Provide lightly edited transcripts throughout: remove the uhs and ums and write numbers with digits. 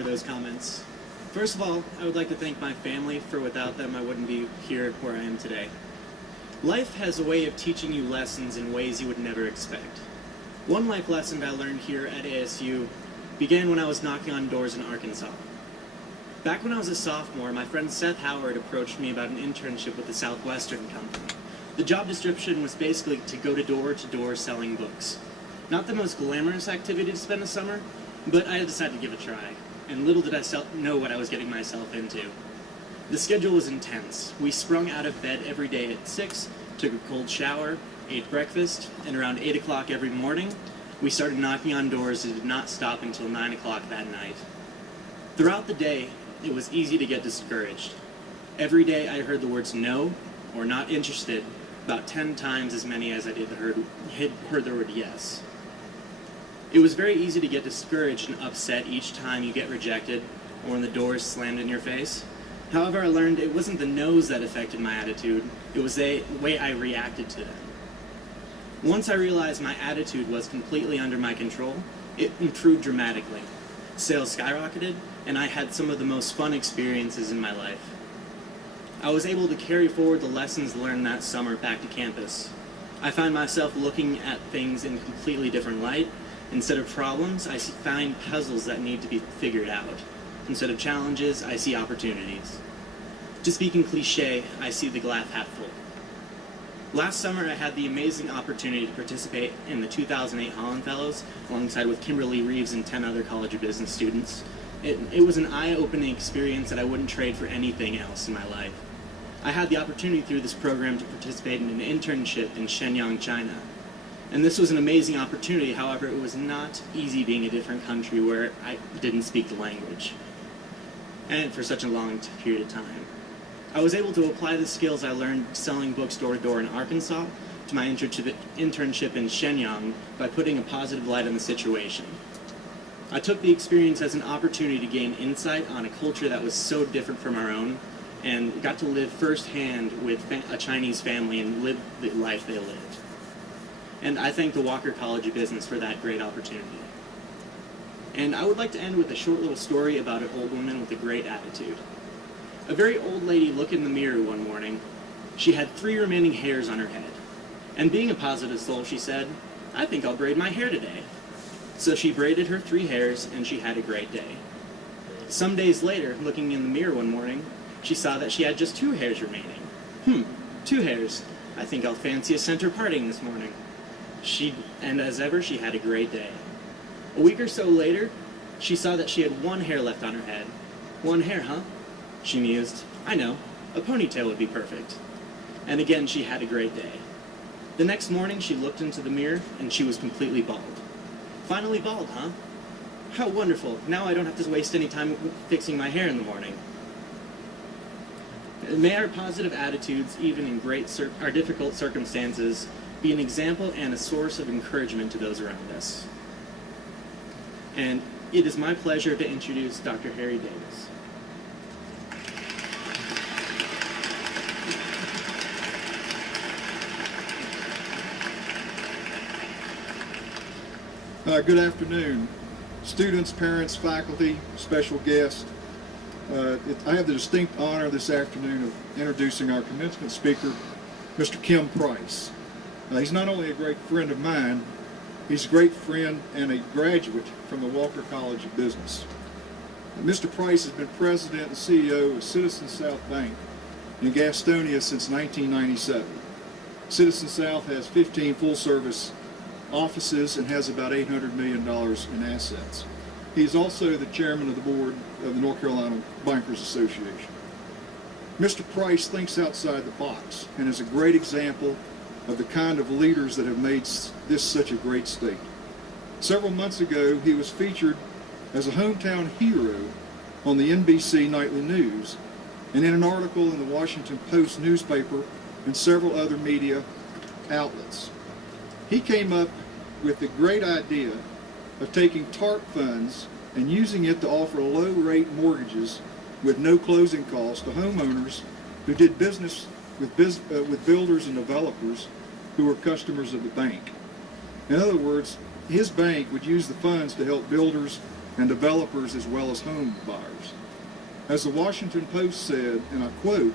For those comments. First of all, I would like to thank my family, for without them I wouldn't be here where I am today. Life has a way of teaching you lessons in ways you would never expect. One life lesson I learned here at ASU began when I was knocking on doors in Arkansas. Back when I was a sophomore, my friend Seth Howard approached me about an internship with the Southwestern Company. The job description was basically to go to door selling books. Not the most glamorous activity to spend the summer, but I decided to give it a try. And little did I know what I was getting myself into. The schedule was intense. We sprung out of bed every day at 6, took a cold shower, ate breakfast, and around 8 o'clock every morning, we started knocking on doors and did not stop until 9 o'clock that night. Throughout the day, it was easy to get discouraged. Every day I heard the words no or not interested about 10 times as many as I did heard the word yes. It was very easy to get discouraged and upset each time you get rejected or when the doors slammed in your face. However, I learned it wasn't the no's that affected my attitude, it was the way I reacted to them. Once I realized my attitude was completely under my control, it improved dramatically. Sales skyrocketed, and I had some of the most fun experiences in my life. I was able to carry forward the lessons learned that summer back to campus. I found myself looking at things in a completely different light. Instead of problems, I find puzzles that need to be figured out. Instead of challenges, I see opportunities. To speak in cliché, I see the glass half full. Last summer, I had the amazing opportunity to participate in the 2008 Holland Fellows alongside with Kimberly Reeves and 10 other College of Business students. It was an eye-opening experience that I wouldn't trade for anything else in my life. I had the opportunity through this program to participate in an internship in Shenyang, China. And this was an amazing opportunity. However, it was not easy being a different country where I didn't speak the language, and for such a long period of time. I was able to apply the skills I learned selling books door to door in Arkansas to my internship in Shenyang by putting a positive light on the situation. I took the experience as an opportunity to gain insight on a culture that was so different from our own, and got to live firsthand with a Chinese family and live the life they lived. And I thank the Walker College of Business for that great opportunity. And I would like to end with a short little story about an old woman with a great attitude. A very old lady looked in the mirror one morning. She had 3 remaining hairs on her head. And being a positive soul, she said, "I think I'll braid my hair today." So she braided her 3 hairs, and she had a great day. Some days later, looking in the mirror one morning, she saw that she had just 2 hairs remaining. 2 hairs. I think I'll fancy a center parting this morning. And as ever, she had a great day. A week or so later, she saw that she had 1 hair left on her head. 1 hair, huh? She mused. I know, a ponytail would be perfect. And again, she had a great day. The next morning, she looked into the mirror, and she was completely bald. Finally bald, huh? How wonderful. Now I don't have to waste any time fixing my hair in the morning. May our positive attitudes, even in our difficult circumstances, be an example and a source of encouragement to those around us. And it is my pleasure to introduce Dr. Harry Davis. Good afternoon, students, parents, faculty, special guests. I have the distinct honor this afternoon of introducing our commencement speaker, Mr. Kim Price. He's not only a great friend of mine, he's a great friend and a graduate from the Walker College of Business. Mr. Price has been president and CEO of Citizens South Bank in Gastonia since 1997. Citizens South has 15 full-service offices and has about $800 million in assets. He's also the chairman of the board of the North Carolina Bankers Association. Mr. Price thinks outside the box and is a great example of the kind of leaders that have made this such a great state. Several months ago, he was featured as a hometown hero on the NBC Nightly News and in an article in the Washington Post newspaper and several other media outlets. He came up with the great idea of taking TARP funds and using it to offer low-rate mortgages with no closing costs to homeowners who did business with builders and developers who were customers of the bank. In other words, his bank would use the funds to help builders and developers as well as home buyers. As the Washington Post said, and I quote,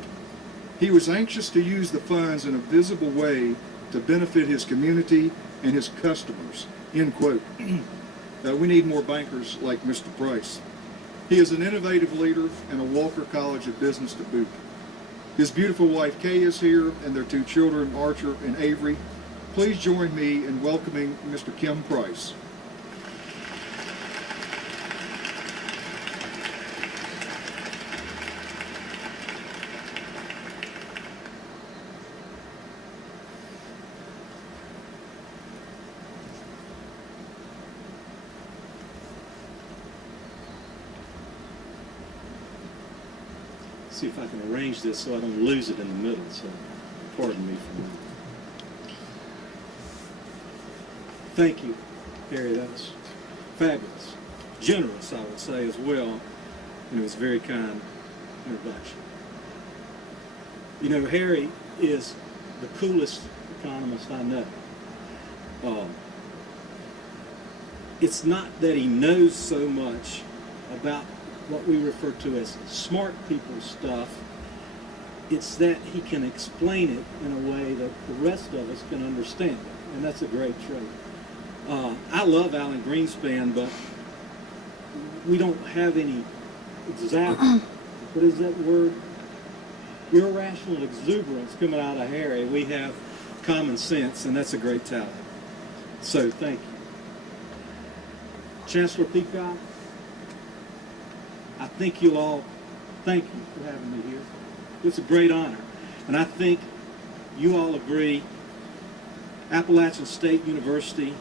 "He was anxious to use the funds in a visible way to benefit his community and his customers," end quote. We need more bankers like Mr. Price. He is an innovative leader and a Walker College of Business to boot. His beautiful wife Kay is here, and their two children, Archer and Avery. Please join me in welcoming Mr. Kim Price. See if I can arrange this so I don't lose it in the middle, so pardon me for that. Thank you, Harry. That was fabulous. Generous, I would say, as well. And it was a very kind introduction. You know, Harry is the coolest economist I know. It's not that he knows so much about what we refer to as smart people stuff. It's that he can explain it in a way that the rest of us can understand it, and that's a great trait. I love Alan Greenspan, but we don't have any exact, what is that word? Irrational exuberance coming out of Harry. We have common sense, and that's a great talent. So thank you. Chancellor Peacock, I think you'll all thank you for having me here. It's a great honor. And I think you all agree Appalachian State University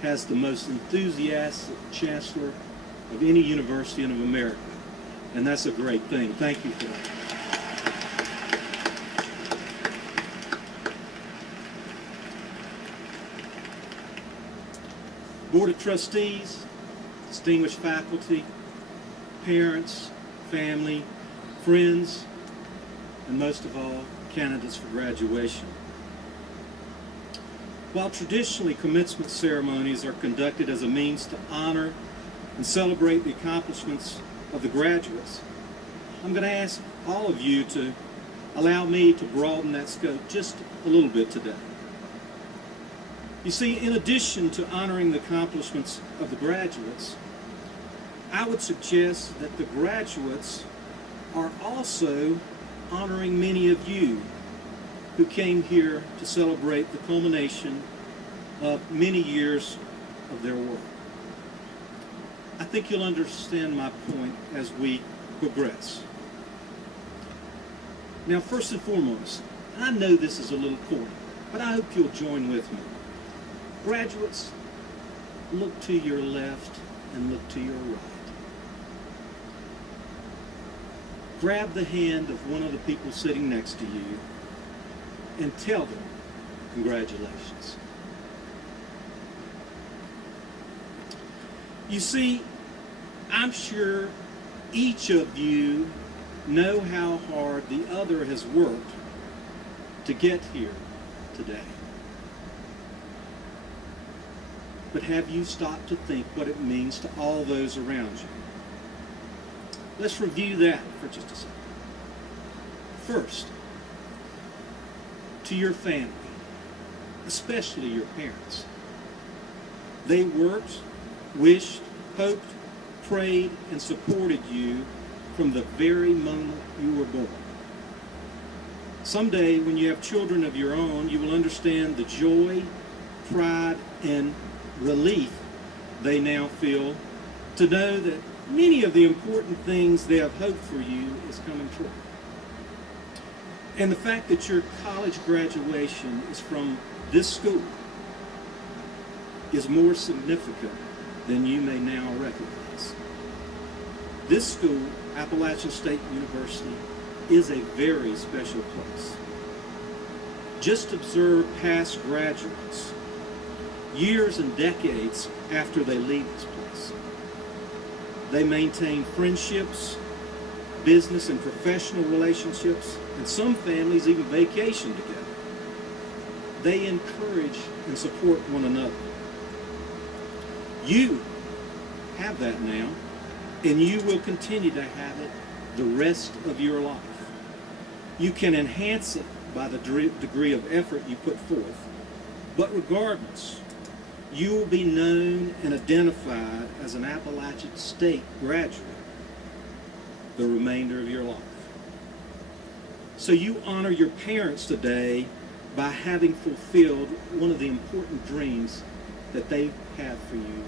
has the most enthusiastic chancellor of any university in America. And that's a great thing. Thank you for that. Board of Trustees, distinguished faculty, parents, family, friends, and most of all, candidates for graduation. While traditionally commencement ceremonies are conducted as a means to honor and celebrate the accomplishments of the graduates, I'm going to ask all of you to allow me to broaden that scope just a little bit today. You see, in addition to honoring the accomplishments of the graduates, I would suggest that the graduates are also honoring many of you who came here to celebrate the culmination of many years of their work. I think you'll understand my point as we progress. Now, first and foremost, I know this is a little corny, but I hope you'll join with me. Graduates, look to your left and look to your right. Grab the hand of one of the people sitting next to you and tell them congratulations. You see, I'm sure each of you know how hard the other has worked to get here today. But have you stopped to think what it means to all those around you? Let's review that for just a second. First, to your family, especially your parents. They worked, wished, hoped, prayed, and supported you from the very moment you were born. Someday, when you have children of your own, you will understand the joy, pride, and relief they now feel to know that many of the important things they have hoped for you is coming true. And the fact that your college graduation is from this school is more significant than you may now recognize. This school, Appalachian State University, is a very special place. Just observe past graduates, years and decades after they leave this place. They maintain friendships, business and professional relationships, and some families even vacation together. They encourage and support one another. You have that now, and you will continue to have it the rest of your life. You can enhance it by the degree of effort you put forth, but regardless, you will be known and identified as an Appalachian State graduate the remainder of your life. So you honor your parents today by having fulfilled one of the important dreams that they have for you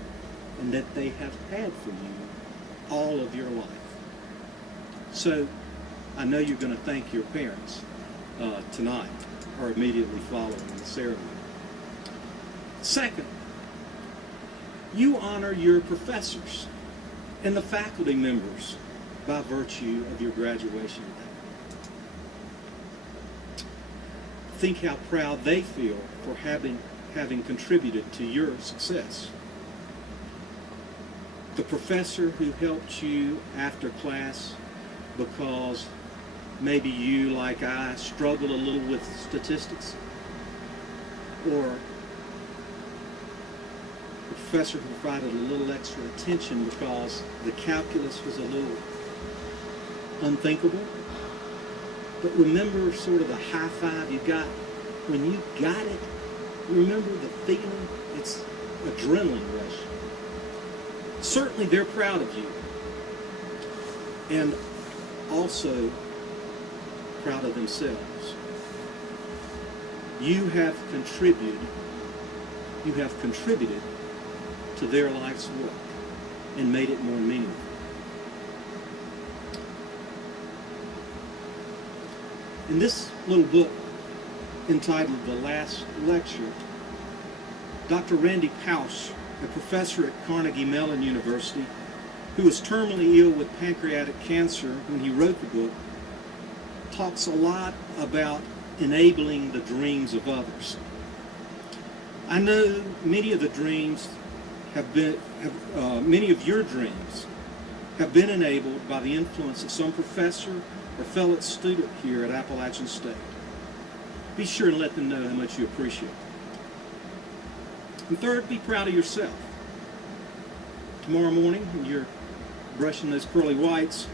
and that they have had for you all of your life. So I know you're going to thank your parents tonight or immediately following the ceremony. Second, you honor your professors and the faculty members by virtue of your graduation day. Think how proud they feel for having contributed to your success. The professor who helped you after class because maybe you, like I, struggled a little with statistics, or the professor who provided a little extra attention because the calculus was a little unthinkable. But remember sort of the high five you got when you got it. Remember the feeling? It's adrenaline rush. Certainly they're proud of you. And also proud of themselves. You have contributed to their life's work and made it more meaningful. In this little book entitled The Last Lecture, Dr. Randy Pausch, a professor at Carnegie Mellon University, who was terminally ill with pancreatic cancer when he wrote the book, talks a lot about enabling the dreams of others. I know many of your dreams have been enabled by the influence of some professor or fellow student here at Appalachian State. Be sure and let them know how much you appreciate it. And third, be proud of yourself. Tomorrow morning, when you're brushing those curly whites,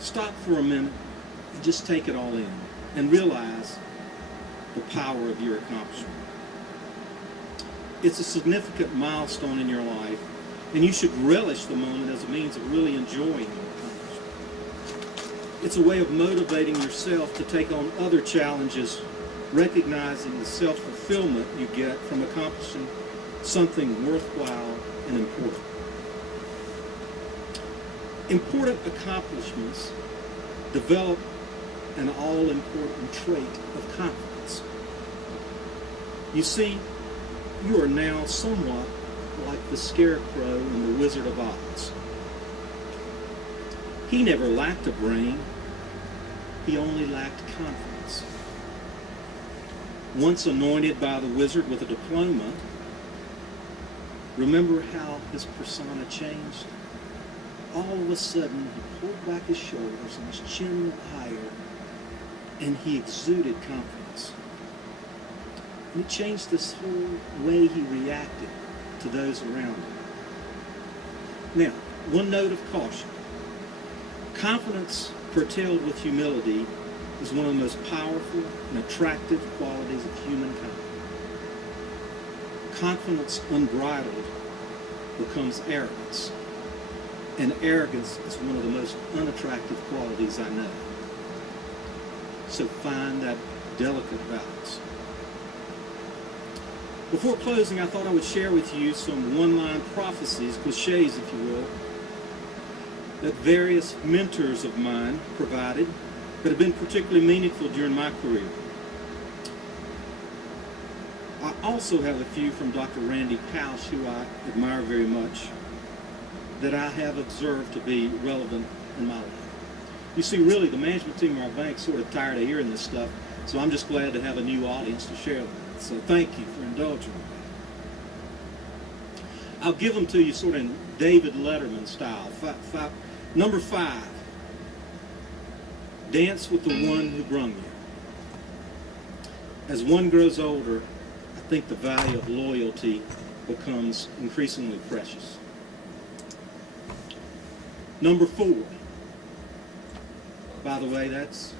stop for a minute and just take it all in and realize the power of your accomplishment. It's a significant milestone in your life, and you should relish the moment as a means of really enjoying your accomplishment. It's a way of motivating yourself to take on other challenges, recognizing the self-fulfillment you get from accomplishing something worthwhile and important. Important accomplishments develop an all-important trait of confidence. You see, you are now somewhat like the Scarecrow in The Wizard of Oz. He never lacked a brain, he only lacked confidence. Once anointed by the wizard with a diploma, remember how his persona changed? All of a sudden, he pulled back his shoulders and his chin went higher, and he exuded confidence. And it changed this whole way he reacted to those around him. Now, one note of caution. Confidence curtailed with humility is one of the most powerful and attractive qualities of humankind. Confidence unbridled becomes arrogance. And arrogance is one of the most unattractive qualities I know. So find that delicate balance. Before closing, I thought I would share with you some one-line prophecies, cliches if you will, that various mentors of mine provided that have been particularly meaningful during my career. I also have a few from Dr. Randy Pausch, who I admire very much, that I have observed to be relevant in my life. You see, really, the management team of our bank is sort of tired of hearing this stuff, so I'm just glad to have a new audience to share with. So thank you for indulging me. I'll give them to you sort of in David Letterman style. Number 5, dance with the one who brung you. As one grows older, I think the value of loyalty becomes increasingly precious. Number 4. By the way, that's